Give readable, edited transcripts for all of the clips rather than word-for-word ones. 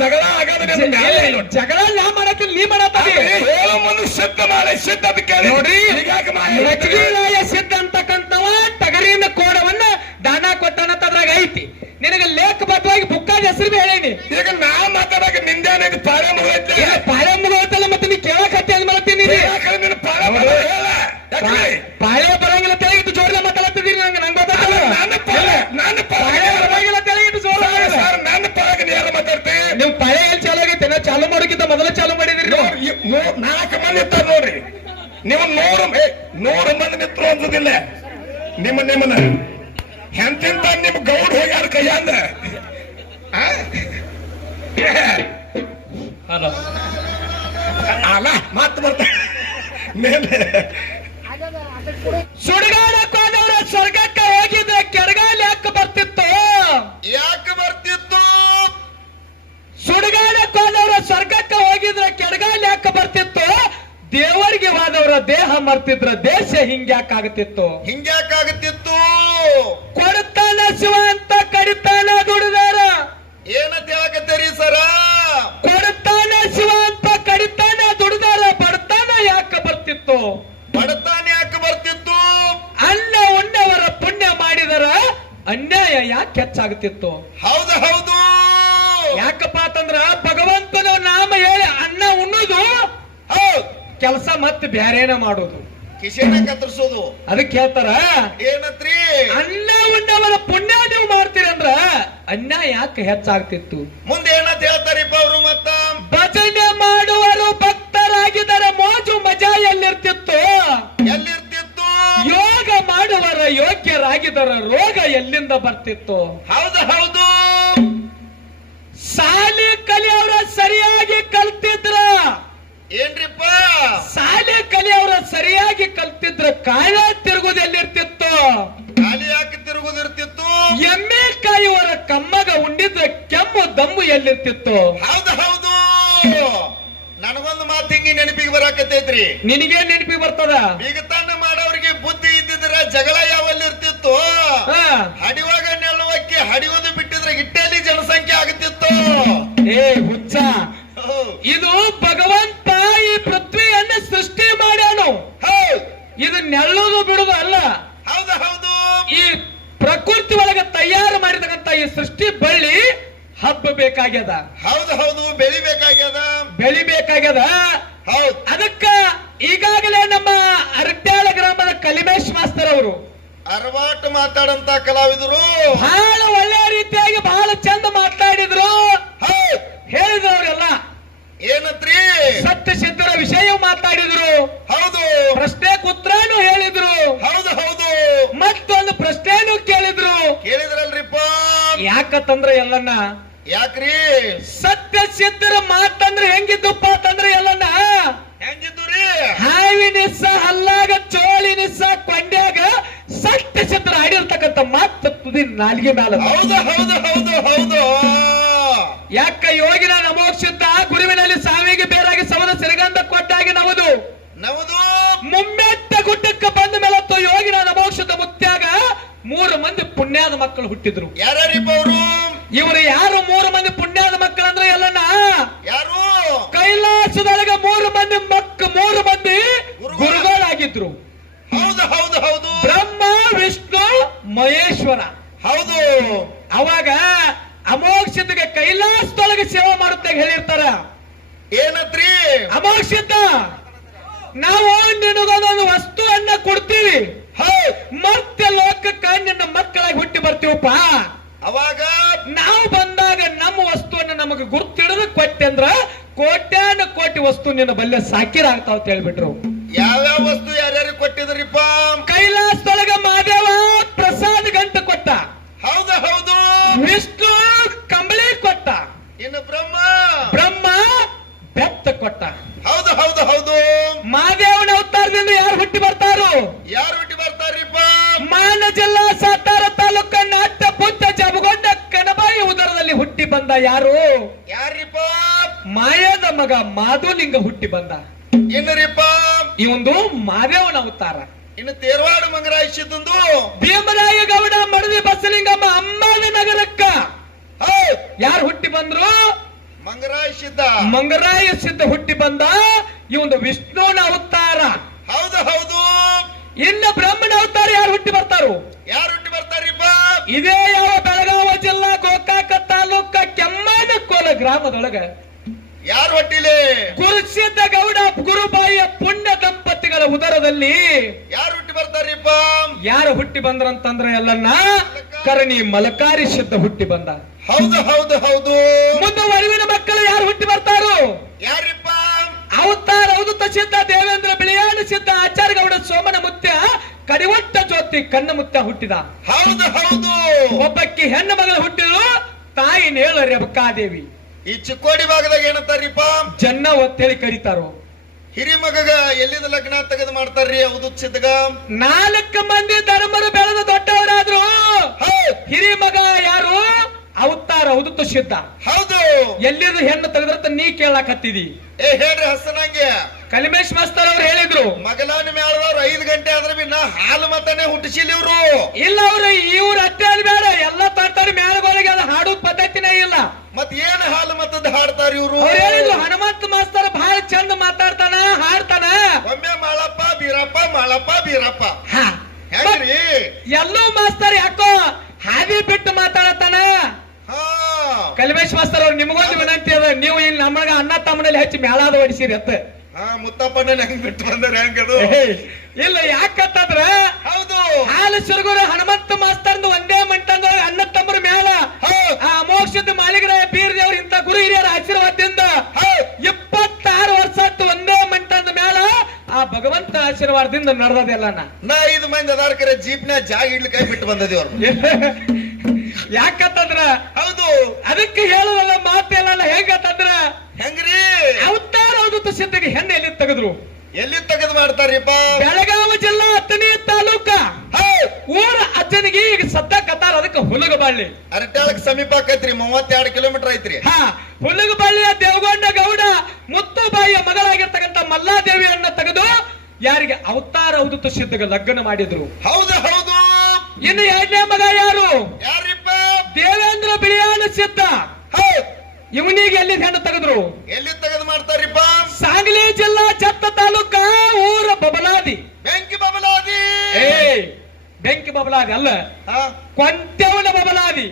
ಜಗಳ ಆಗದ ಜಗಳ ನಾ ಮಾಡತ್ತೀನಿ ನೀ ಮಾಡತ್ತೀ ಸಿದ್ಧ ಮಾಡಿ ಸಿದ್ಧ ಅಂತ ಕೇಳಿ ನೋಡಿ ಲಕ್ಷ್ಮೀರಾಯ ಸಿದ್ಧ ಅಂತಕ್ಕಂಥವ ಟಗರಿನ ಕೋಡವನ್ನ ದಾನ ಕೊಟ್ಟನಂತದ್ರಾಗ ಐತಿ ನಿನಗೆ ಲೇಖಬದ್ಧವಾಗಿ ಬುಕ್ಕಾದ ಹೆಸರು ಬಿ ಹೇಳೀನಿ. ಈಗ ನಾ ಮಾತಾಡಕ ನಿಂದೇನ ಪಾಳೆ ಮುಗೈತೆ ಪಾಳೆ ಮುಗತ್ತಲ್ಲ ಮತ್ತೆ ನೀ ಕೇಳಕತ್ತಿ ಅಂದ್ ಮಾಡತ್ತೀನಿ ಪಾಳೆ ಬರಂಗಿಲ್ಲ ತೆಳಗಿಟ್ಟು ಜೋರ್ಲೆ ಮಾತಾಡ್ತಿದ್ದೀರಿ ನಂಗೆ ನಂಗೆ ಗೊತ್ತಾಗಲ್ಲ. ನಾನು ಪಾಳೆ ಬರಂಗಿಲ್ಲ ತೆಳಗಿಟ್ಟು ಜೋರ ನನ್ನ ಪರವಾಗಿ ನೀ ಎಲ್ಲ ಮಾತಾಡ್ತೀವಿ. ನಿಮ್ ಪಾಳೆ ಎಲ್ಲಿ ಚಾಲು ಆಗೈತೆ ನಾ ಚಾಲು ಮಾಡೋಕ್ಕಿಂತ ಮೊದಲು ಚಾಲು ಮಾಡಿದಿರಿ. 4 ಮಂದಿ ಇರ್ತಾರ ನೋಡ್ರಿ, ನೀವು 100 ಮಂದಿ ನಿಂತರು ಅನ್ಸೋದಿಲ್ಲ. ನಿಮ್ಮನ್ನ ಎಂತೆಂತ ನಿಮ್ ಗೌಡ್ ಹೋಗ್ಯಾರ ಕೈಯಂದ ಅಲ್ಲ ಮಾತು ಬರ್ತಾ ಮೇಲೆ ಸುಡುಗಾಡಕ್ಕೆ ಹೋದವ್ರ ಸ್ವರ್ಗಕ್ಕೆ ಹೋಗಿದ್ರೆ ಕೆರಗಾಲ ಯಾಕೆ ಬರ್ತಿತ್ತು? ಯಾಕೆ ಬರ್ತಿತ್ತು? ಸುಡುಗಾಡಕ್ಕೆ ಹೋದವ್ರ ಸ್ವರ್ಗಕ್ಕೆ ಹೋಗಿದ್ರೆ ಕೆರಗಾಲ ಯಾಕೆ ಬರ್ತಿತ್ತು? ದೇವರಿಗೆ ಹೋದವ್ರ ದೇಹ ಮರ್ತಿದ್ರ ದೇಶ ಹಿಂಗ್ಯಾಕಾಗುತ್ತಿತ್ತು? ಹಿಂಗ್ಯಾಕಾಗುತ್ತಿತ್ತು? ಕೊಡ್ತಾನ ಶಿವ ಅಂತ ಕಡಿತಾನ ದುಡಿದಾರ. ಏನಂತ ಹೇಳಕತ್ತೀರಿ ಸರ? ಕೊಡ್ತಾನ ಶಿವ ಅಂತ ಕಡಿತಾನ ದುಡಿದಾರ. ಬಡತಾನ ಯಾಕೆ ಬರ್ತಿತ್ತು? ಬಡತಾನ ಯಾಕೆ ಬರ್ತಿತ್ತು? ಅನ್ನ ಉಣ್ಣವರ ಪುಣ್ಯ ಮಾಡಿದರ ಅನ್ಯಾಯ ಯಾಕೆ ಹೆಚ್ಚಾಗುತ್ತಿತ್ತು? ಹೌದು ಹೌದು. ಯಾಕಪ್ಪ ಅಂತಂದ್ರ ಭಗವಂತನ ನಾಮ ಹೇಳಿ ಅನ್ನ ಉಣ್ಣುದು ಕೆಲಸ ಮತ್ತೆ ಬ್ಯಾರೇನ ಮಾಡೋದು, ಕಿಶೆನ ಕತ್ತರಿಸೋದು. ಅದಕ್ಕೆ ಹೇಳ್ತಾರ ಏನತ್ರಿ? ಅನ್ನ ಉಣ್ಣವರ ಪುಣ್ಯ ನೀವು ಮಾಡ್ತೀರಂದ್ರ ಅನ್ಯಾಯ ಯಾಕೆ ಹೆಚ್ಚಾಗ್ತಿತ್ತು? ಮುಂದೆ ಏನಂತ ಹೇಳ್ತಾರಿಪ್ಪ ಅವರು? ಮತ್ತ ಭಜನೆ ಮಾಡುವರು ಭಕ್ತರಾಗಿದ್ದಾರೆ ಮೋಜು ಮಜಾ ಎಲ್ಲಿರ್ತಿತ್ತು? ಎಲ್ಲಿರ್ತಿತ್ತು? ಯೋಗ ಮಾಡುವರ ಯೋಗ್ಯರಾಗಿದ್ದರ ರೋಗ ಎಲ್ಲಿಂದ ಬರ್ತಿತ್ತು? ಹೌದು ಹೌದು. ಶಾಲೆ ಕಲಿಯವ್ರ ಸರಿಯಾಗಿ ಕಲ್ತಿದ್ರ. ಏನ್ರಿಪ್ಪ? ಶಾಲೆ ಕಲಿಯವ್ರ ಸರಿಯಾಗಿ ಕಲ್ತಿದ್ರ ಕಾಲ ತಿರುಗುದು ಎಲ್ಲಿರ್ತಿತ್ತು? ಖಾಲಿ ಯಾಕೆ ತಿರುಗುದಿರ್ತಿತ್ತು? ಎಮ್ಮೆ ಕಾಯುವರ ಕಮ್ಮಗ ಉಂಡಿದ್ರ ಕೆಮ್ಮು ದಮ್ಮು ಎಲ್ಲಿರ್ತಿತ್ತು? ಹೌದು ಹೌದು. ನನಗೊಂದು ಮಾತು ಹಿಂಗಿ ನೆನಪಿಗೆ ಬರಾಕತೈತ್ರಿ. ನಿನಗೆ ನೆನಪಿಗೆ ಬರ್ತದ? ಈಗ ತನ್ನ ಮಾಡೋರಿಗೆ ಬುದ್ಧಿ ಇದ್ದಿದ್ರ ಜಗಳ ಯಾವಲ್ಲಿರ್ತಿತ್ತು? ಹಡಿವಾಗ ನೆಲವಕ್ಕೆ ಹಡಿಯೋದು ಬಿಟ್ಟಿದ್ರೆ ಇಟ್ಟಲ್ಲಿ ಜನಸಂಖ್ಯೆ ಆಗುತ್ತಿತ್ತು. ಏ ಹುಚ್ಚ, ಇದು ಭಗವಂತ ಈ ಪೃಥ್ವಿಯನ್ನು ಸೃಷ್ಟಿ ಮಾಡ್ಯಾನು. ಇದು ನೆಲ್ಲುದು ಬಿಡುದು ಅಲ್ಲ. ಹೌದು ಹೌದು. ಈ ಪ್ರಕೃತಿ ಒಳಗೆ ತಯಾರು ಮಾಡಿದಂತ ಈ ಸೃಷ್ಟಿ ಬಳ್ಳಿ ಹಬ್ಬಬೇಕಾಗ್ಯದ. ಹೌದು ಹೌದು. ಬೆಳಿಬೇಕಾಗ್ಯದ. ಬೆಳಿಬೇಕಾಗ್ಯದ. ಹೌದು. ಅದಕ್ಕ ಈಗಾಗಲೇ ನಮ್ಮ ಅರಟ್ಯಾಳ ಗ್ರಾಮದ ಕಲಿಮೇಶ್ ಮಾಸ್ತರ್ ಅವರು ಅರವಾಟು ಮಾತಾಡಂತ ಕಲಾವಿದರು ಬಹಳ ಒಳ್ಳೆ ರೀತಿಯಾಗಿ ಬಹಳ ಚಂದ ಮಾತಾಡಿದ್ರು. ಹೇಳಿದ್ರು ಅವರೆಲ್ಲ ಏನತ್ರಿ? ಸತ್ಯ ಸಿದ್ಧರ ವಿಷಯ ಮಾತಾಡಿದ್ರು. ಹೌದು. ಪ್ರಶ್ನೆ ಉತ್ತರನು ಹೇಳಿದ್ರು. ಹೌದು ಹೌದು. ಮತ್ತೊಂದು ಪ್ರಶ್ನೆನು ಕೇಳಿದ್ರು. ಕೇಳಿದ್ರಲ್ರಿಪ್ಪ? ಯಾಕಂದ್ರೆ ಎಲ್ಲನ್ನ ಯಾಕ್ರಿ? ಸತ್ಯ ಸಿದ್ಧರ ಮಾತಂದ್ರೆ ಹೆಂಗಿದ್ದಪ್ಪ ಅಂತಂದ್ರೆ ಎಲ್ಲನ್ನ ಹೆಂಗಿದ್ದು ರೀ? ಹಾವಿನಿಸ್ಸ ಹಲ್ಲಾಗ ಚೋಳಿನಿಸ್ಸ ಕೊಂಡ್ಯಾಗ ಸತ್ಯ ಸಿದ್ಧರ ಆಡಿರ್ತಕ್ಕಂಥ ಮಾತು ತುದಿ ನಾಲಿಗೆ ಮ್ಯಾಲ. ಹೌದು ಹೌದು ಹೌದು ಹೌದು. ಯಾಕ ಯೋಗಿನ ನಮೋಕ್ಷಿದ್ದ ಗುರುವಿನಲ್ಲಿ ಸಾವಿಗೆ ಬೇರಾಗಿ ಸಮದ ಸಿರಿಗಂಧ ಕೊಟ್ಟಾಗಿ ನವದು ನವದು ಮುಮ್ಮೆಟ್ಟ ಗುಡ್ಡಕ್ಕೆ ಬಂದ ಮೇಲತ್ತು ಯೋಗಿನ ನಮೋಕ್ಷದ ಮುತ್ಯಾಗ 3 ಮಂದಿ ಪುಣ್ಯಾದ ಮಕ್ಕಳು ಹುಟ್ಟಿದ್ರು. ಯಾರಿಪ್ಪ ಅವರು? ಇವರು ಯಾರು 3 ಮಂದಿ ಪುಣ್ಯಾದ ಮಕ್ಕಳು ಅಂದ್ರೆ ಎಲ್ಲನ ಯಾರು? ಕೈಲಾಸದೊಳಗ 3 ಮಂದಿ ಗುರುಗಳಾಗಿದ್ರು. ಹೌದು ಹೌದು ಹೌದು. ಬ್ರಹ್ಮ ವಿಷ್ಣು ಮಹೇಶ್ವರ. ಹೌದು. ಅವಾಗ ಅಮೋಕ್ಷತೆಗೆ ಕೈಲಾಸದೊಳಗೆ ಸೇವೆ ಮಾಡುತ್ತೆ ಹೇಳಿರ್ತಾರ. ಏನತ್ರಿ? ಅಮೋಕ್ಷಿತ ನಾವು ನಿನಗೊಂದೊಂದು ವಸ್ತುವನ್ನ ಕೊಡ್ತೀವಿ, ಮತ್ತೆ ಲೋಕಕ್ಕ ನಿನ್ನ ಮಕ್ಕಳಾಗಿ ಹುಟ್ಟಿ ಬರ್ತೀವಪ್ಪ. ಅವಾಗ ನಾವು ಬಂದಾಗ ನಮ್ಮ ವಸ್ತುವನ್ನ ನಮಗೆ ಗುರ್ತಿಡಿದು ಕೊಟ್ಟೆ ಅಂದ್ರ ಕೋಟ್ಯಾನ ಕೋಟಿ ವಸ್ತು ನಿನ್ನ ಬಲ್ಲೆ ಸಾಕಿರಾಗ್ತಾವ ಅಂತ ಹೇಳ್ಬಿಟ್ರು. ಯಾವ್ಯಾವ ವಸ್ತು ಯಾರ್ಯಾರಿಗೆ ಕೊಟ್ಟಿದ್ರಿಪ್ಪ? ಕೈಲಾಸದೊಳಗ ಮಹಾದೇವ ಪ್ರಸಾದ ಗಂಟು ಕೊಟ್ಟ. ಹೌದು ಹೌದು. ವಿಷ್ಣು ಕಂಬಳಿ ಕೊಟ್ಟ. ಇನ್ನು ಬ್ರಹ್ಮ ಬೆತ್ತ ಕೊಟ್ಟ. ಹೌದು ಹೌದು ಹೌದು. ಮಹಾದೇವನ ಅವತಾರದಿಂದ ಯಾರು ಹುಟ್ಟಿ ಬರ್ತಾರೋ? ಯಾರು ಹುಟ್ಟಿ ಬರ್ತಾರಿಪ್ಪ? ಮಾನ ಜಿಲ್ಲಾ ಸಾತಾರ ತಾಲೂಕ ನಾಟ್ಯ ಪುತ್ತ ಜಬಗೊಂಡ ಕನಬಾಯಿ ಉದರದಲ್ಲಿ ಹುಟ್ಟಿ ಬಂದ ಯಾರು? ಯಾರಿಪ್ಪ? ಮಾಯದ ಮಗ ಮಾಧುಲಿಂಗ ಹುಟ್ಟಿ ಬಂದ. ಇನ್ನರಿಪ್ಪ? ಈ ಒಂದು ಮಾದೇವನ ಅವತಾರ. ಇನ್ನು ತೇರವಾಡ ಮಂಗರಾಯಿಸಿದ್ದು ಭೀಮರಾಯ ಗೌಡ ಮಡದಿ ಬಸಲಿಂಗಮ್ಮ ಅಮ್ಮನ ನಗರಕ್ಕ ಯಾರು ಹುಟ್ಟಿ ಬಂದ್ರು? ಮಂಗರಾಯ ಸಿದ್ಧ. ಮಂಗರಾಯ ಸಿದ್ಧ ಹುಟ್ಟಿ ಬಂದ ಇವೊಂದು ವಿಷ್ಣುವಿನ ಅವತಾರ. ಹೌದು ಹೌದು. ಇನ್ನು ಬ್ರಹ್ಮನ ಅವತಾರ ಯಾರು ಹುಟ್ಟಿ ಬರ್ತಾರೋ? ಯಾರು ಹುಟ್ಟಿ ಬರ್ತಾರಿಪ್ಪ? ಇದೇ ಯಾವ ಬೆಳಗಾವಿ ಜಿಲ್ಲಾ ಗೋಕಾಕ ತಾಲೂಕ ಕೆಮ್ಮನಕೋಲ ಗ್ರಾಮದೊಳಗ ಯಾರು ಹೊಟ್ಟಿಲೆ? ಗುರುಸಿದ್ಧ ಗೌಡ ಗುರುಬಾಯಿಯ ಪುಣ್ಯ ದಂಪತಿಗಳ ಉದರದಲ್ಲಿ ಯಾರು ಹುಟ್ಟಿ ಬರ್ತಾರಿಪ್ಪ? ಯಾರು ಹುಟ್ಟಿ ಬಂದ್ರಂತಂದ್ರೆ ಎಲ್ಲನ್ನ ಕರಣಿ ಮಲಕಾರಿ ಸಿದ್ಧ ಹುಟ್ಟಿ ಬಂದ. ಹೌದು ಹೌದು ಹೌದು. ಮುಂದುವರಿವಿನ ಮಕ್ಕಳು ಯಾರು ಹುಟ್ಟಿ ಬರ್ತಾರೋ? ಯಾರಿಪ್ಪ? ಅವತಾರ ಅವಧೂತ ಸಿದ್ಧ ದೇವೇಂದ್ರ ಬಿಳಿಯಾಣ ಸಿದ್ಧ ಆಚಾರ್ಯ ಗೌಡ ಸೋಮನ ಮುತ್ಯ ಕಡಿವಟ್ಟ ಜ್ಯೋತಿ ಕಣ್ಣ ಮುತ್ಯ ಹುಟ್ಟಿದ. ಹೌದು ಹೌದು. ಒಬ್ಬಕ್ಕಿ ಹೆಣ್ಣು ಮಗಳು ಹುಟ್ಟಿದ್ರು, ತಾಯಿ ನೇಳು ರೇವಕಾದೇವಿ. ಈ ಚಿಕ್ಕೋಡಿ ಭಾಗದಾಗ ಏನಂತಾರಿಪ್ಪ? ಜನ್ನವ್ ಅಂತೇಳಿ ಕರೀತಾರೋ. ಹಿರಿಮಗಗ ಎಲ್ಲಿದ ಲಗ್ನ ತೆಗೆದು ಮಾಡ್ತಾರ್ರಿ ಅವಧೂತ ಸಿದ್ಧಗ? 4 ಮಂದಿ ಧರ್ಮರು ಬೆಳೆದ ದೊಡ್ಡವರಾದ್ರು. ಹಿರಿ ಮಗ ಯಾರು? ಅವತಾರ ಅವಧೂತ ಸಿದ್ಧ. ಹೌದು. ಎಲ್ಲಿದು ಹೆಣ್ಣು ತೆಗೆದ್ರಂತ ನೀ ಕೇಳಾಕತ್ತಿದಿ. ಹೇಳ್ರಿ ಹಸನಂಗೆ. ಕಲಿಮೇಶ್ ಮಾಸ್ತರ್ ಅವ್ರು ಹೇಳಿದ್ರು, ಮಗಲಾನ ಮೇಳದವ್ರು 5 ಗಂಟೆ ಆದ್ರೆ ಬಿನ್ನ ಹಾಲು ಮತನೇ ಹುಟ್ಟಿಸಿಲ್ಲ ಇವ್ರು. ಇಲ್ಲ ಅವ್ರು ಇವ್ರ ಅತ್ತೆ ಬೇಡ, ಎಲ್ಲ ತರ್ತಾರೆ ಮೇಳಗಳಿಗೆ, ಅದು ಹಾಡು ಪದ್ಧತಿನೇ ಇಲ್ಲ. ಮತ್ ಏನ್ ಹಾಲು ಮತದ ಹಾಡ್ತಾರ ಇವ್ರು? ಅವ್ರು ಹೇಳಿದ್ರು ಹನುಮಂತ ಮಾಸ್ತರ್ ಬಹಳ ಚಂದ ಮಾತಾಡ್ತಾನ, ಹಾಡ್ತಾನ. ಒಮ್ಮೆ ಮಾಳಪ್ಪ ಬೀರಪ್ಪ ಮಾಳಪ್ಪ ಬೀರಪ್ಪ. ಹಾ ಹೆಂಗ್ರಿ? ಎಲ್ಲೂ ಮಾಸ್ತರ್ ಯಾಕೋ ಹಾದಿ ಬಿಟ್ಟು ಮಾತಾಡತಾನ. ಹಾ. ಕಲಿಮೇಶ್ ಮಾಸ್ತರ್ ಅವ್ರು ನಿಮಗೊಂದು ವಿನಂತಿ ಅದ, ನೀವು ಇಲ್ಲಿ ನಮ್ಮಗ ಅಣ್ಣ ತಮ್ಮನಲ್ಲಿ ಹೆಚ್ಚು ಮೇಳಾದ ಹೊಡಿಸಿರಿ ಅತ್ತ. ಹಾ ಮುತ್ತಪ್ಪನ ಹೆಂಗ್ ಬಿಟ್ಟು ಬಂದ್ರ ಹೆಂಗದು? ಇಲ್ಲ ಯಾಕಂತಂದ್ರ ಹೌದು. ಹಾಲು ಸಿರುಗುರ ಹನುಮಂತ ಮಾಸ್ತರ್ದು ಒಂದೇ ಮಂಟಂದ ಅಣ್ಣ ತಮ್ಮರ ಮೇಳ. ಆ ಮೋಕ್ಷದ ಮಾಲಿಗರಾಯ ಬೀರ್ ದೇವ್ರ ಇಂತ ಗುರು ಹಿರಿಯರ ಆಶೀರ್ವಾದದಿಂದ 26 ವರ್ಷ ಒಂದೇ ಮಂಟಂದ ಮೇಳ ಆ ಭಗವಂತ ಆಶೀರ್ವಾದದಿಂದ ನಡೆದದೆಲ್ಲ. ನಾ 5 ಮಂದಿ ಅದಾರ ಕರೆ ಜೀಪ್ನ ಜಾಗ ಇಡ್ಲಿ ಕೈ ಬಿಟ್ಟು ಬಂದದಿ ಅವ್ರು. ಯಾಕಂತಂದ್ರ ಹೌದು. ಅದಕ್ಕೆ ಹೇಳುದಲ್ಲ ಮಾತೆಲ್ಲ ಹೆಂಗಂತಂದ್ರ ಹೆಂಗ್ರಿ? ಅವತಾರ ಅವಧೂತ ಸಿದ್ಧಗೆ ಹೆಣ್ಣು ಎಲ್ಲಿ ತೆಗೆದ್ರು? ಎಲ್ಲಿ ತೆಗೆದು ಮಾಡ್ತಾರಿಪ್ಪ? ಬೆಳಗಾವಿ ಜಿಲ್ಲಾ ಹತ್ತನೇ ತಾಲೂಕ ಊರ ಅಜ್ಜನಿಗೆ ಈಗ ಸದ್ದ ಕತಾರ, ಅದಕ್ಕೆ ಹುಲಗಬಳ್ಳಿ. ಅರಟ್ಯಾಳಕ್ ಸಮೀಪ ಆಕೈತ್ರಿ, 32 ಕಿಲೋಮೀಟರ್ ಐತ್ರಿ. ಹುಲಗಬಳ್ಳಿಯ ದೇವಗೊಂಡ ಗೌಡ ಮುತ್ತುಬಾಯಿಯ ಮಗಳಾಗಿರ್ತಕ್ಕಂಥ ಮಲ್ಲಾದೇವಿಯನ್ನ ತೆಗೆದು ಯಾರಿಗೆ ಅವತಾರ ಅವಧೂತ ಸಿದ್ಧಗೆ ಲಗ್ನ ಮಾಡಿದ್ರು. ಹೌದು ಹೌದು. ಇನ್ನು 2ನೇ ಮಗ ಯಾರು? ಯಾರಿಪ್ಪ? ದೇವೇಂದ್ರ ಬಿಳಿಯಾಣ ಸಿದ್ಧ. ಇವನಿಗೆ ಎಲ್ಲಿ ಹೆಣ್ಣು ತೆಗೆದ್ರು? ಎಲ್ಲಿ ತೆಗೆದು ಮಾಡ್ತಾರಿಪ್ಪ? ಸಾಂಗ್ಲಿ ಜಿಲ್ಲಾ ಚತ್ತ ತಾಲೂಕ ಊರ ಬಬಲಾದಿ. ಬೆಂಕಿ ಬಬಲಾದಿ. ಬೆಂಕಿ ಬಬಲಾದಿ ಅಲ್ಲ, ಕೊಂತೆವನ ಬಬಲಾದಿ.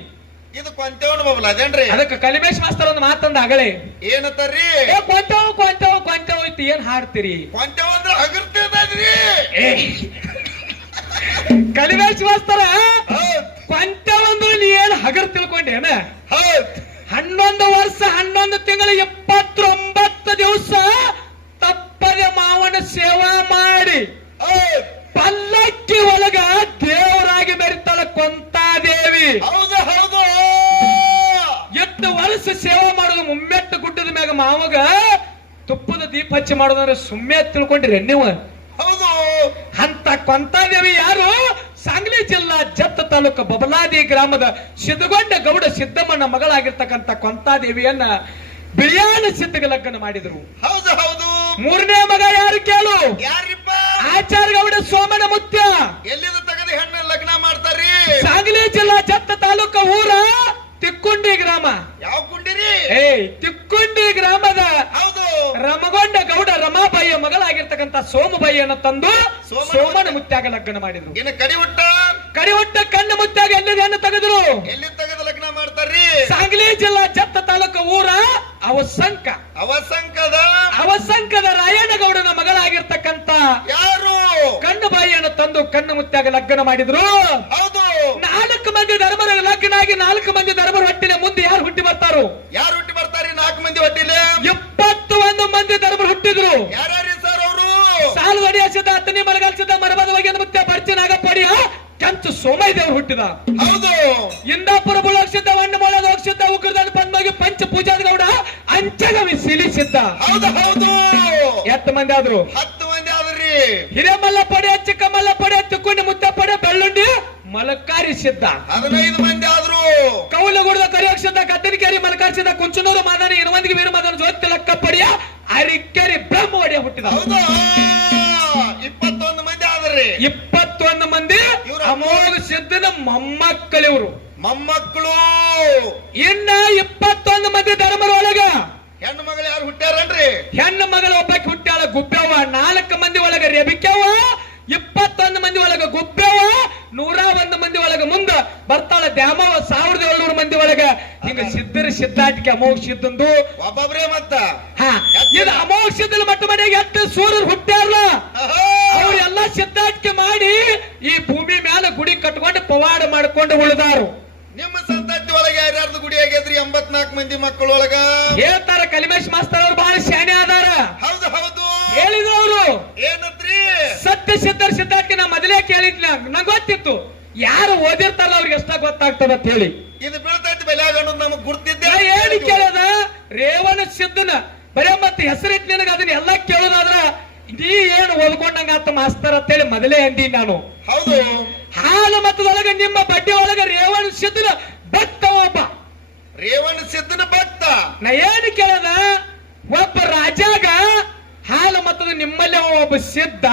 ಇದು ಕೊಂತೆವನ ಬಬಲಾದೇನ್ರಿ? ಅದಕ್ಕೆ ಕಲಿಮೇಶ್ ಮಾಸ್ತರ್ ಒಂದು ಮಾತಂದ ಆಗಲೇ ಏನಂತಾರ್ರಿ? ಕೊಂತೆವ್ ಕೊಂತೆವ್ ಕೊಂತೆವ್ ಇತ್ತು, ಏನ್ ಹಾಡ್ತೀರಿ? ಕೊಂತೆವ ಅಂದ್ರೆ ಹಗರ್ತಿದ್ರಿ. ಕಲಿಮೇಶ್ ಮಾಸ್ತರ ಕೊಂತೆವ್ ಅಂದ್ರೆ ನೀ ಏನ್ ಹಗರ್ ತಿಳ್ಕೊಂಡೇನ? 11 ವರ್ಷ 11 ತಿಂಗಳು 79 ದಿವಸ ತಪ್ಪದೆ ಮಾವನ ಸೇವಾ ಮಾಡಿ ಪಲ್ಲಕ್ಕಿ ಒಳಗ ದೇವರಾಗಿ ಮೆರಿತಾಳ ಕೊಂತಾದೇವಿ. ಹೌದು ಹೌದು. 8 ವರ್ಷ ಸೇವಾ ಮಾಡೋದು ಮುಮ್ಮೆಟ್ಟು ಗುಡ್ಡದ ಮ್ಯಾಗ ಮಾವಗ ತುಪ್ಪದ ದೀಪ ಹಚ್ಚಿ ಮಾಡೋದಂದ್ರೆ ಸುಮ್ಮನೆ ತಿಳ್ಕೊಂಡಿರಿ ನೀವು? ಹೌದು. ಅಂತ ಕೊಂತಾದೇವಿ ಯಾರು? ಸಾಂಗ್ಲಿ ಜಿಲ್ಲಾ ಜತ್ತ ತಾಲೂಕು ಬಬಲಾದಿ ಗ್ರಾಮದ ಸಿದ್ಧಗೊಂಡ ಗೌಡ ಸಿದ್ದಮ್ಮನ ಮಗಳಾಗಿರ್ತಕ್ಕಂಥ ಕೊಂತಾದೇವಿಯನ್ನ ಬಿಳಿಯಾಣ ಸಿದ್ಧಗೆ ಲಗ್ನ ಮಾಡಿದ್ರು. ಹೌದು ಹೌದು. 3ನೇ ಮಗ ಯಾರು ಕೇಳು? ಯಾರಿಪ್ಪ? ಆಚಾರ್ಯ ಗೌಡ ಸೋಮನ ಮುತ್ಯ. ಎಲ್ಲಿಂದ ತೆಗೆದು ಹೆಣ್ಣ ಲಗ್ನ ಮಾಡ್ತಾರಿ? ಸಾಂಗ್ಲಿ ಜಿಲ್ಲಾ ಜತ್ತ ತಾಲೂಕು ಊರ ತಿಕ್ಕುಂಡಿ ಗ್ರಾಮ. ಯಾವ ಕುಂಡಿರಿ? ತಿಕ್ಕುಂಡಿ ಗ್ರಾಮದ ಹೌದು ರಮಗೊಂಡ ಗೌಡ ರಮಾಬಾಯಿಯ ಮಗಳಾಗಿರ್ತಕ್ಕಂಥ ಸೋಮಬಾಯಿಯನ್ನ ತಂದು ಸೋಮನ ಮುತ್ಯಾಗ ಲಗ್ನ ಮಾಡಿದ್ರು. ಇನ್ನು ಕಡಿವಟ್ಟ ಕಣ್ಣ ಮುತ್ಯಾಗ ಎಲ್ಲಿ ಹೆಣ್ಣು ತೆಗೆದ್ರು? ಎಲ್ಲಿ ತೆಗೆದು ಲಗ್ನ ಮಾಡ್ತಾರ್ರಿ? ಸಾಂಗ್ಲಿ ಜಿಲ್ಲಾ ಜತ್ತ ತಾಲೂಕು ಊರ ಅವಸಂಕದ ರಾಯಣ್ಣಗೌಡನ ಮಗಳಾಗಿರ್ತಕ್ಕಂಥ ಯಾರು? ಕಣ್ಣು ಬಾಯಿಯನ್ನು ತಂದು ಕಣ್ಣು ಮುತ್ಯಾಗ ಲಗ್ನ ಮಾಡಿದ್ರು. ಹೌದು. 4 ಮಂದಿ ಧರ್ಮರ ಲಗ್ನ ಆಗಿ 4 ಮಂದಿ ಧರ್ಮರ ಹೊಟ್ಟಿನ ಮುಂದೆ ಯಾರು ಹುಟ್ಟಿ ಬರ್ತಾರೋ? ಯಾರು ಹುಟ್ಟಿ ಬರ್ತಾರಿ? 4 ಮಂದಿ ಹೊಟ್ಟಿಲೆ 21 ಮಂದಿ ಧರ್ಮರು ಹುಟ್ಟಿದ್ರು. ಯಾರ್ಯಾರಿ ಸರ್ ಅವರು? ಸಾಲು ಒಡೆಯ ಸಿದ್ಧ, ಹತ್ತನೇ ಮರಗಾಲ ಸಿದ್ಧ, ಮರಬದ ಒಗೆಯ ಮುತ್ಯ, ಬರ್ಚಿ ನಾಗಪ್ಪಡಿಯ ಕಂಚು ಸೋಮಯ್ಯ ದೇವರು ಹುಟ್ಟಿದ. ಹೌದು. ಇಂದಾಪುರ ಬುಳಕ್ ಸಿದ್ಧ, ವಣ್ಣಮೂಳದ ಸಿದ್ಧ, ಉಗ್ರದಾನ ಪದ್ಮಾಗಿ ಪಂಚ ಪೂಜಾದ ಗೌಡ ಅಂಚಗವಿ ಸಿಲಿ ಸಿದ್ಧ. ಹೌದು ಹೌದು. 8 ಮಂದಿ ಆದ್ರು. 10 ಮಂದಿ ಆದ್ರಿ. ಹಿರೇಮಲ್ಲ ಪಡೆ, ಚಿಕ್ಕಮಲ್ಲ ಪಡೆ, ತಿಕ್ಕೊಂಡಿ ಮುತ್ತ ಪಡೆ, ಬೆಳ್ಳುಂಡಿ ಮಲಕಾರಿ ಸಿದ್ಧ. 15 ಮಂದಿ ಆದ್ರು. ಕೌಲಗುಡದ ಕರಿಯಕ್ ಸಿದ್ಧ, ಕತ್ತರಿಕೆರಿ ಮಲಕಾರಿ ಸಿದ್ಧ, ಕುಂಚನೂರು ಮಾದನ, ಇರುವಂದಿಗೆ ವೀರ ಮಾದನ, ಜ್ಯೋತಿ ಲಕ್ಕ ಪಡೆಯ ಅರಿಕೆರಿ ಬ್ರಹ್ಮ ಒಡೆಯ ಹುಟ್ಟಿದ. ಹೌದು. 21 ಮಂದಿ ಆದ್ರಿ. 21 ಮಂದಿ ಅಮೋಘ ಸಿದ್ಧನ ಮೊಮ್ಮಕ್ಕಳಿವರು. ಮೊಮ್ಮಕ್ಕಳು. ಇನ್ನ 21 ಮಂದಿ ಧರ್ಮರೊಳಗ ಸಿದ್ಧಾಟಿಕೆ ಅಮೋಘ ಸಿದ್ಧಂದು. ಒಬ್ಬೊಬ್ರೇ ಮತ್ತ ಹಾ ಇದು ಅಮೋಘ ಸಿದ್ಧನ ಮಟ್ಟ ಮನೆಗೆ ಎಷ್ಟು ಸೂರ್ಯರು ಹುಟ್ಟ್ಯಾರಲ್ಲ ಅವ್ರೆಲ್ಲ ಸಿದ್ಧಾಟಿಕೆ ಮಾಡಿ ಈ ಭೂಮಿ ಮೇಲೆ ಗುಡಿ ಕಟ್ಕೊಂಡು ಪವಾಡ ಮಾಡ್ಕೊಂಡು ಉಳಿದಾರು. ನಿಮ್ಮ ಸಂತತಿ ಒಳಗೆ ಯಾರ್ಯಾರ್ದು ಗುಡಿ ಆಗ್ಯದ್ರಿ? 84 ಮಂದಿ ಮಕ್ಕಳೊಳಗ ಹೇಳ್ತಾರ ಕಲಿಮೇಶ್ ಮಾಸ್ತರ್ ಅವ್ರು ಬಹಳ ಶಾಣೆ ಆದಾರ. ಹೌದು ಹೌದು ಹೇಳಿದ್ರು ಅವರು ಏನತ್ರಿ? ಸತ್ಯ ಸಿದ್ಧರ ಸಿದ್ಧಾಟಿಕೆ ನಾ ಮೊದಲೇ ಕೇಳಿದ್ನ, ನಂಗೆ ಗೊತ್ತಿತ್ತು ಯಾರು ಓದಿರ್ತಾರಲ್ಲ ಅವ್ರಿಗೆ ಎಷ್ಟ ಗೊತ್ತಾಗ್ತದ ಅಂತ ಹೇಳಿ. ಇದು ಬೀಳ್ತೈತಿ ಬೆಲೆಯಾಗ ಅನ್ನೋದು ನಮಗ್ ಗುರ್ತಿದ್ದೆ. ನಾ ಏನು ಕೇಳದ ರೇವಣ ಸಿದ್ಧನ ಬರೇ ಮತ್ತೆ ಹೆಸರಿಟ್ಟು ನಿನಗ ಅದನ್ನ ಎಲ್ಲ ಕೇಳೋದಾದ್ರ ನೀ ಏನು ಓದ್ಕೊಂಡಂಗ ಆತ ಮಾಸ್ತರ್ ಅಂತ ಹೇಳಿ ಮೊದಲೇ ಅಂದಿ ನಾನು. ಹೌದು ಹಾಲು ಮತದೊಳಗ ನಿಮ್ಮ ಬಡ್ಡಿ ಒಳಗ ರೇವಣ ಸಿದ್ಧನ ಭಕ್ತ ಒಬ್ಬ. ರೇವಣ ಸಿದ್ಧನ ಭಕ್ತ. ನಾ ಏನು ಕೇಳದ ಒಬ್ಬ ರಾಜಾಗ ಹಾಲು ಮತದ ನಿಮ್ಮಲ್ಲಿ ಒಬ್ಬ ಸಿದ್ಧ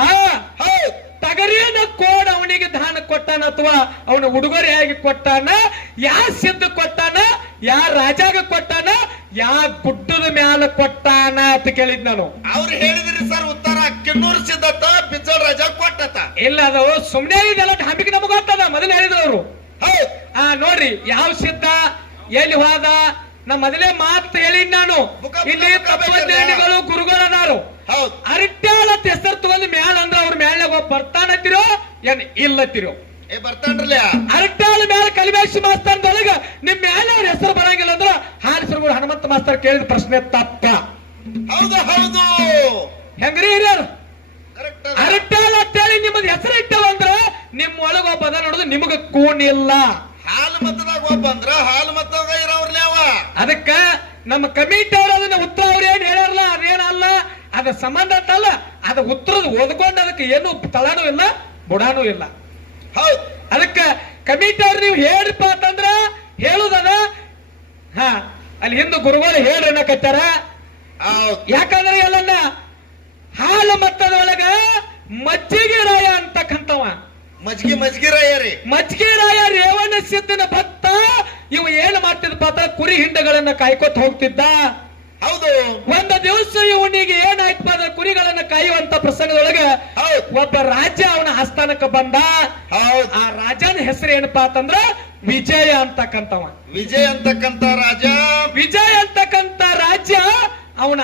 ಹೌದು ತಗರಿನ ಕೋಡ್ ಅವನಿಗೆ ದಾನ ಕೊಟ್ಟಾನ ಅಥವಾ ಅವನ ಉಡುಗೊರೆಯಾಗಿ ಕೊಟ್ಟಾನ, ಯಾ ಸಿದ್ಧ ಕೊಟ್ಟಾನ, ಯಾ ರಾಜಾಗ ಕೊಟ್ಟಾನ, ಯಾ ಗುಡ್ಡದ ಮ್ಯಾಲ ಕೊಟ್ಟಾನ ಅಂತ ಕೇಳಿದ್ ನಾನು. ಅವ್ರು ಹೇಳಿದ್ರಿ ಸರ್ ಉತ್ತರ ಕಿನ್ನೂರು ಸಿದ್ಧತ ಬಿಜ್ಜಳ ರಾಜ ಕೊಟ್ಟತ. ಇಲ್ಲ ಅದು ಸುಮ್ನೆ ಇದೆಲ್ಲ ಹಂಬಿಗೆ ನಮಗ ಗೊತ್ತದ ಮೊದಲು ಹೇಳಿದ್ರು ಅವರು. ಹೌದು ನೋಡ್ರಿ ಯಾವ ಸಿದ್ಧ ಎಲ್ಲಿ ಹೋದ ನಾ ಮೊದಲೇ ಮಾತು ಹೇಳಿದ್ ನಾನು. ಇಲ್ಲಿ ತತ್ವಜ್ಞಾನಿಗಳು ಗುರುಗಳು ಅದಾರು. ಹೌದು ಅರಿಟ್ಯಾಳ ಹೆಸರು ತಗೊಂಡ್ ಮ್ಯಾಲ ಅಂದ್ರ ಅವ್ರ ಮ್ಯಾಲ ಬರ್ತಾನತ್ತಿರೋ ಏನ್ ಇಲ್ಲತ್ತಿರೋ? ಏ ಬರ್ತಾನ್ರಲ್ಲ ಅರಟ್ಟಾಳ ಮ್ಯಾಲ ಕಲಿಮೇಶ್ ಮಾಸ್ತರ್ದೊಳಗ ನಿಮ್ ಮ್ಯಾಲ ಅವ್ರ ಹೆಸರು ಬರಂಗಿಲ್ಲ ಅಂದ್ರ ಹಾಲಿಸರು ಹನುಮಂತ ಮಾಸ್ತರ್ ಕೇಳಿದ ಪ್ರಶ್ನೆ ತಪ್ಪ. ಹೌದು ಹೌದು ಹೆಂಗ್ರಿ ಹಿರಿಯರು? ಕರೆಕ್ಟ್ ಅರಟ್ಟಾಳ ಅಂತೇಳಿ ನಿಮ್ಮದ್ ಹೆಸರು ಇಟ್ಟವಂದ್ರ ನಿಮ್ ಒಳಗ ಒಬ್ಬ ಅದ ನೋಡುದು ನಿಮಗ ಕೂಣಿಲ್ಲ. ಹಾಲು ಮತದಾಗ ಒಬ್ಬ ಅಂದ್ರ ಹಾಲು ಮತದಾಗ ಇರೋರ್ಲಿ ಅವ. ಅದಕ್ಕ ನಮ್ಮ ಕಮಿಟಿ ಅವ್ರ ಅದನ್ನ ಉತ್ತರ ಅವ್ರ ಏನ್ ಹೇಳಾರಲ್ಲ ಅದೇನಲ್ಲ, ಅದ ಸಂಬಂಧ ಅಂತಲ್ಲ, ಅದ ಉತ್ತರದ ಓದ್ಕೊಂಡು ಅದಕ್ಕೆ ಏನು ತಳನೂ ಇಲ್ಲ ಬುಡಾನೂ ಇಲ್ಲ. ಹೌದು ಅದಕ್ಕ ಕಮಿಟಿ ಅವ್ರು ನೀವು ಹೇಳ್ರಿಪ್ಪ ಅಂತಂದ್ರ ಹೇಳುದದ ಹಾ ಅಲ್ಲಿ ಹಿಂದೂ ಗುರುಗಳು ಹೇಳ್ರಿ ಅನ್ನಕತ್ತಾರ. ಹೌದು ಯಾಕಂದ್ರೆ ಎಲ್ಲನ್ನ ಹಾಲು ಮತ್ತದೊಳಗ ಮಜ್ಜಿಗೆ ರಾಯ ಅಂತಕ್ಕಂಥವ ಮಜ್ಗಿ ರಾಯರಿ. ಮಜ್ಜಿಗೆ ರಾಯ ರೇವಣ ಸಿದ್ಧನ ಭಕ್ತ. ಇವ ಏನ್ ಮಾಡ್ತಿದ್ಪ ಅಂತ ಕುರಿ ಹಿಂಡಗಳನ್ನ ಕಾಯ್ಕೊತ ಹೋಗ್ತಿದ್ದ. ಹೌದು ಒಂದು ದಿವಸ ಇವನಿಗೆ ಏನಾಯ್ತಪ್ಪ ಅಂದ್ರೆ ಕುರಿಗಳನ್ನ ಕಾಯುವಂತ ಪ್ರಸಂಗದೊಳಗ ಹೌದು ಒಬ್ಬ ರಾಜ ಅವನ ಆಸ್ಥಾನಕ್ಕೆ ಬಂದ. ಹೌದು ಆ ರಾಜನ ಹೆಸರು ಏನಪ್ಪಾ ಅಂತಂದ್ರ ವಿಜಯ ಅಂತಕ್ಕಂಥವ. ವಿಜಯ್ ಅಂತಕ್ಕಂತ ರಾಜ. ವಿಜಯ ಅಂತಕ್ಕಂತ ರಾಜ್ಯ ಅವನ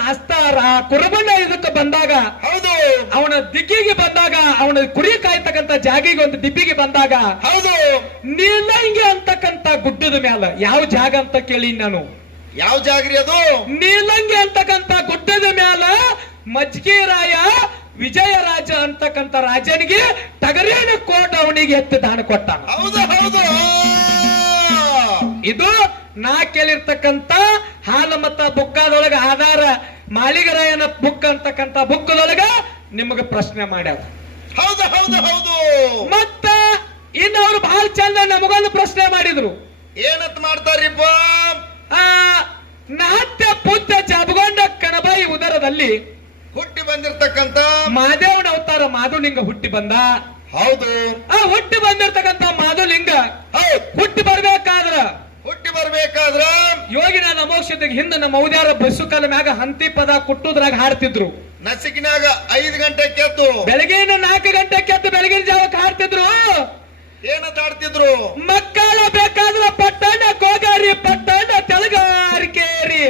ಕುರುಬಣ್ಣ ಇದಕ್ಕೆ ಬಂದಾಗ, ಹೌದು ಅವನ ದಿಕ್ಕಿಗೆ ಬಂದಾಗ, ಅವನ ಕುರಿ ಕಾಯ್ತಕ್ಕಂತ ಜಾಗಿಗೆ ಒಂದು ದಿಬ್ಬಿಗೆ ಬಂದಾಗ, ಹೌದು ನೀಲಂಗಿ ಅಂತಕ್ಕಂತ ಗುಡ್ಡದ ಮ್ಯಾಲ ಯಾವ ಜಾಗ ಅಂತ ಕೇಳಿ ನಾನು. ಯಾವ ಜಾಗ್ರಿ ಅದು? ನೀಲಂಗಿ ಅಂತಕ್ಕಂತ ಗುಡ್ಡದ ಮ್ಯಾಲ ಮಜ್ಗಿ ರಾಯ ವಿಜಯ ರಾಜ ಅಂತಕ್ಕಂತ ರಾಜನಿಗೆ ಟಗರೇನ ಕೋಟ ಅವನಿಗೆ ಎತ್ತು ದಾನ ಕೊಟ್ಟಾನ. ಹೌದು ಹೌದು ಇದು ನಾ ಕೇಳಿರ್ತಕ್ಕಂತ ಹಾಲು ಮತ್ತ ಬುಕ್ಕದೊಳಗ ಆಧಾರ ಮಾಳಿಗರಾಯನ ಬುಕ್ ಅಂತಕ್ಕಂತ ಬುಕ್ಕದೊಳಗ ನಿಮಗೆ ಪ್ರಶ್ನೆ ಮಾಡ್ಯಾರ. ಹೌದು ಹೌದು ಹೌದು ಮತ್ತ ಇನ್ನು ಅವ್ರು ಬಹಳ ಚಂದ ನಮಗೊಂದು ಪ್ರಶ್ನೆ ಮಾಡಿದ್ರು. ಏನತ್ ಮಾಡ್ತಾರಿಪ್ಪ? ಆ ನಾಟ್ಯ ಪುತ್ರ ಜಾಬಗೊಂಡ ಕಣಬಾಯಿ ಉದರದಲ್ಲಿ ಹುಟ್ಟಿ ಬಂದಿರ್ತಕ್ಕಂತ ಮಾದೇವನ ಅವತಾರ ಮಾಧುಲಿಂಗ ಹುಟ್ಟಿ ಬಂದ. ಹೌದು ಆ ಹುಟ್ಟಿ ಬಂದಿರ್ತಕ್ಕಂತ ಮಾಧುಲಿಂಗ ಹೌದು ಹುಟ್ಟಿ ಬರ್ಬೇಕಾದ್ರ ಯೋಗಿನಾಥ ಮೋಕ್ಷತೆಗೆ ಹಿಂದೆ ನಮ್ಮ ಮೌದ್ಯಾರ ಬಸ್ಸು ಕಾಲ ಮ್ಯಾಗ ಹಂತಿ ಪದ ಕುಟ್ಟುದ್ರಾಗ ಹಾಡ್ತಿದ್ರು. ನಸಿಕಿನಾಗ 5 ಗಂಟೆಗೆ ಎದ್ದು ಬೆಳಗಿನ 4 ಗಂಟೆಗೆ ಎದ್ದು ಬೆಳಗಿನ ಜಾವಕ್ಕೆ ಹಾಡ್ತಿದ್ರು. ಏನಂತ ಆಡ್ತಿದ್ರು? ಮಕ್ಕಳ ಬೇಕಾದ್ರ ಪಟ್ಟಣ ಕೋಗಾರಿ ಪಟ್ಟಣ ತೆಲಗ ಅರಿಕೇರಿ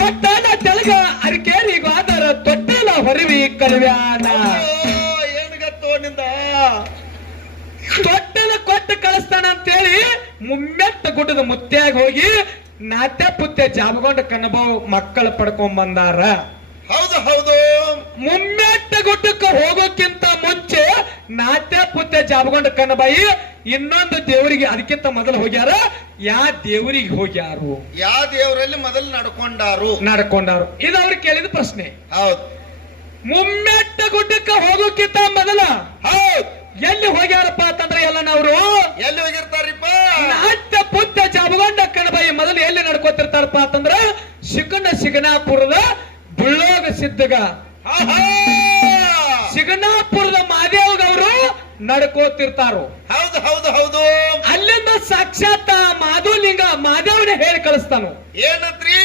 ಪಟ್ಟಣ ತೆಲಗ ಅರಿಕೇರಿ ಗಾದರ ತೊಟ್ಟಿಲ ಹೊರವಿ ಕಲ್ವ್ಯಾನ. ಏನ್ಗತ್ತೋ ನಿಂದ ತೊಟ್ಟಲ ಕೊಟ್ಟು ಕಳಿಸ್ತಾನ ಅಂತೇಳಿ ಮುಮ್ಮೆಟ್ಟ ಗುಡ್ಡದ ಮುತ್ಯಾಗ ಹೋಗಿ ನಾಟ್ಯ ಪುತ್ಯ ಜಾಬಗೊಂಡ ಕನ್ನಬಾವು ಮಕ್ಕಳ ಪಡ್ಕೊಂಡ್ ಬಂದಾರ. ಹೌದು ಹೌದು ಮುಮ್ಮೆಟ್ಟ ಗುಡ್ಡಕ್ಕೆ ಹೋಗೋಕ್ಕಿಂತ ಮುಂಚೆ ನಾಟ್ಯ ಪುತ್ಯ ಜಾಬಗೊಂಡ ಕನ್ನಬಾಯಿ ಇನ್ನೊಂದು ದೇವರಿಗೆ ಅದಕ್ಕಿಂತ ಮೊದಲು ಹೋಗ್ಯಾರ. ಯಾ ದೇವರಿಗೆ ಹೋಗ್ಯಾರು? ಯಾವ ದೇವರಲ್ಲಿ ಮೊದಲು ನಡ್ಕೊಂಡಾರು. ಇದು ಅವ್ರು ಕೇಳಿದ ಪ್ರಶ್ನೆ. ಹೌದು ಮುಮ್ಮೆಟ್ಟ ಗುಡ್ಡಕ್ಕೆ ಹೋಗೋಕ್ಕಿಂತ ಮೊದಲ ಹೌದು ಎಲ್ಲಿ ಹೋಗ್ಯಾರಪ್ಪ ಅಂತಂದ್ರೆ ಎಲ್ಲನವರು ಎಲ್ಲಿ ಹೋಗಿರ್ತಾರಿಪ್ಪ? ನಾಟ್ಯ ಪುತ್ಯ ಜಾಬಗೊಂಡ ಕಣಬಾಯಿ ಮೊದಲು ಎಲ್ಲಿ ನಡ್ಕೋತಿರ್ತಾರಪ್ಪ ಅಂತಂದ್ರ ಸಿಗನಾಪುರದ ಬುಳ್ಳೋಗ ಸಿದ್ಧಗ ಸಿಗನಾಪುರದ ಮಾದೇವ್ಗ ಅವರು ನಡ್ಕೋತಿರ್ತಾರು. ಹೌದು ಹೌದು ಹೌದು ಅಲ್ಲಿಂದ ಸಾಕ್ಷಾತ್ ಮಾಧುಲಿಂಗ ಮಾದೇವನೇ ಹೇಳಿ ಕಳಿಸ್ತಾನು. ಏನಂತ್ರಿ?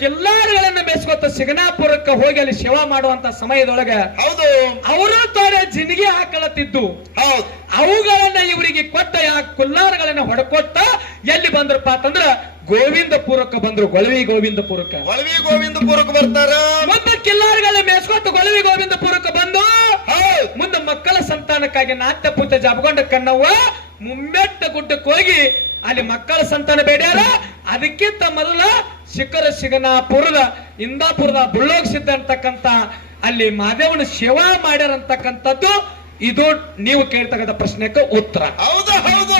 ಕಿಲ್ಲಾರಗಳನ್ನ ಬೆಸ್ಕೊತ ಸಿಗನಾಪುರಕ್ಕೆ ಹೋಗಿ ಅಲ್ಲಿ ಸೇವಾ ಮಾಡುವಂತ ಸಮಯದೊಳಗ ಹೌದು ಅವರು ತೋರೆ ಜಿನಿಗೆ ಹಾಕಲತ್ತಿದ್ದು. ಹೌದು ಅವುಗಳನ್ನ ಇವರಿಗೆ ಕೊಟ್ಟ ಕುಲ್ಲಾರಗಳನ್ನ ಹೊಡ್ಕೊಟ್ಟ ಎಲ್ಲಿ ಬಂದ್ರಪ್ಪ ಅಂತಂದ್ರ ಗೋವಿಂದಪುರಕ್ಕೆ ಬಂದ್ರು. ಗೊಳವಿ ಗೋವಿಂದಪುರಕ್ಕೆ ಒಳವಿ ಗೋವಿಂದಪುರಕ್ಕೆ ಬರ್ತಾರ. ಮುಂದೆ ಕಿಲ್ಲಾರಿಗಳ ಮೇಸ್ಕೊಟ್ಟು ಗೊಳವಿ ಗೋವಿಂದಪುರಕ್ಕೆ ಬಂದು ಮುಂದೆ ಮಕ್ಕಳ ಸಂತಾನಕ್ಕಾಗಿ ನಾಟ್ಯ ಪೂಜೆ ಜಪಗೊಂಡ ಕನ್ನವ್ವ ಮುಮ್ಮೆಟ್ಟ ಗುಡ್ಡಕ್ಕೆ ಹೋಗಿ ಅಲ್ಲಿ ಮಕ್ಕಳ ಸಂತಾನ ಬೇಡ್ಯಾರ. ಅದಕ್ಕಿಂತ ಮೊದಲ ಶಿಗನಾಪುರದ ಇಂದಾಪುರದ ಬುಳ್ಳೋಗ್ ಸಿದ್ಧ ಅಂತಕ್ಕಂತ ಅಲ್ಲಿ ಮಹಾದೇವನ ಸೇವಾ ಮಾಡ್ಯಾರ ಅಂತಕ್ಕಂಥದ್ದು ಇದು ನೀವು ಕೇಳ್ತಕ್ಕಂಥ ಪ್ರಶ್ನೆಗೆ ಉತ್ತರ. ಹೌದು ಹೌದು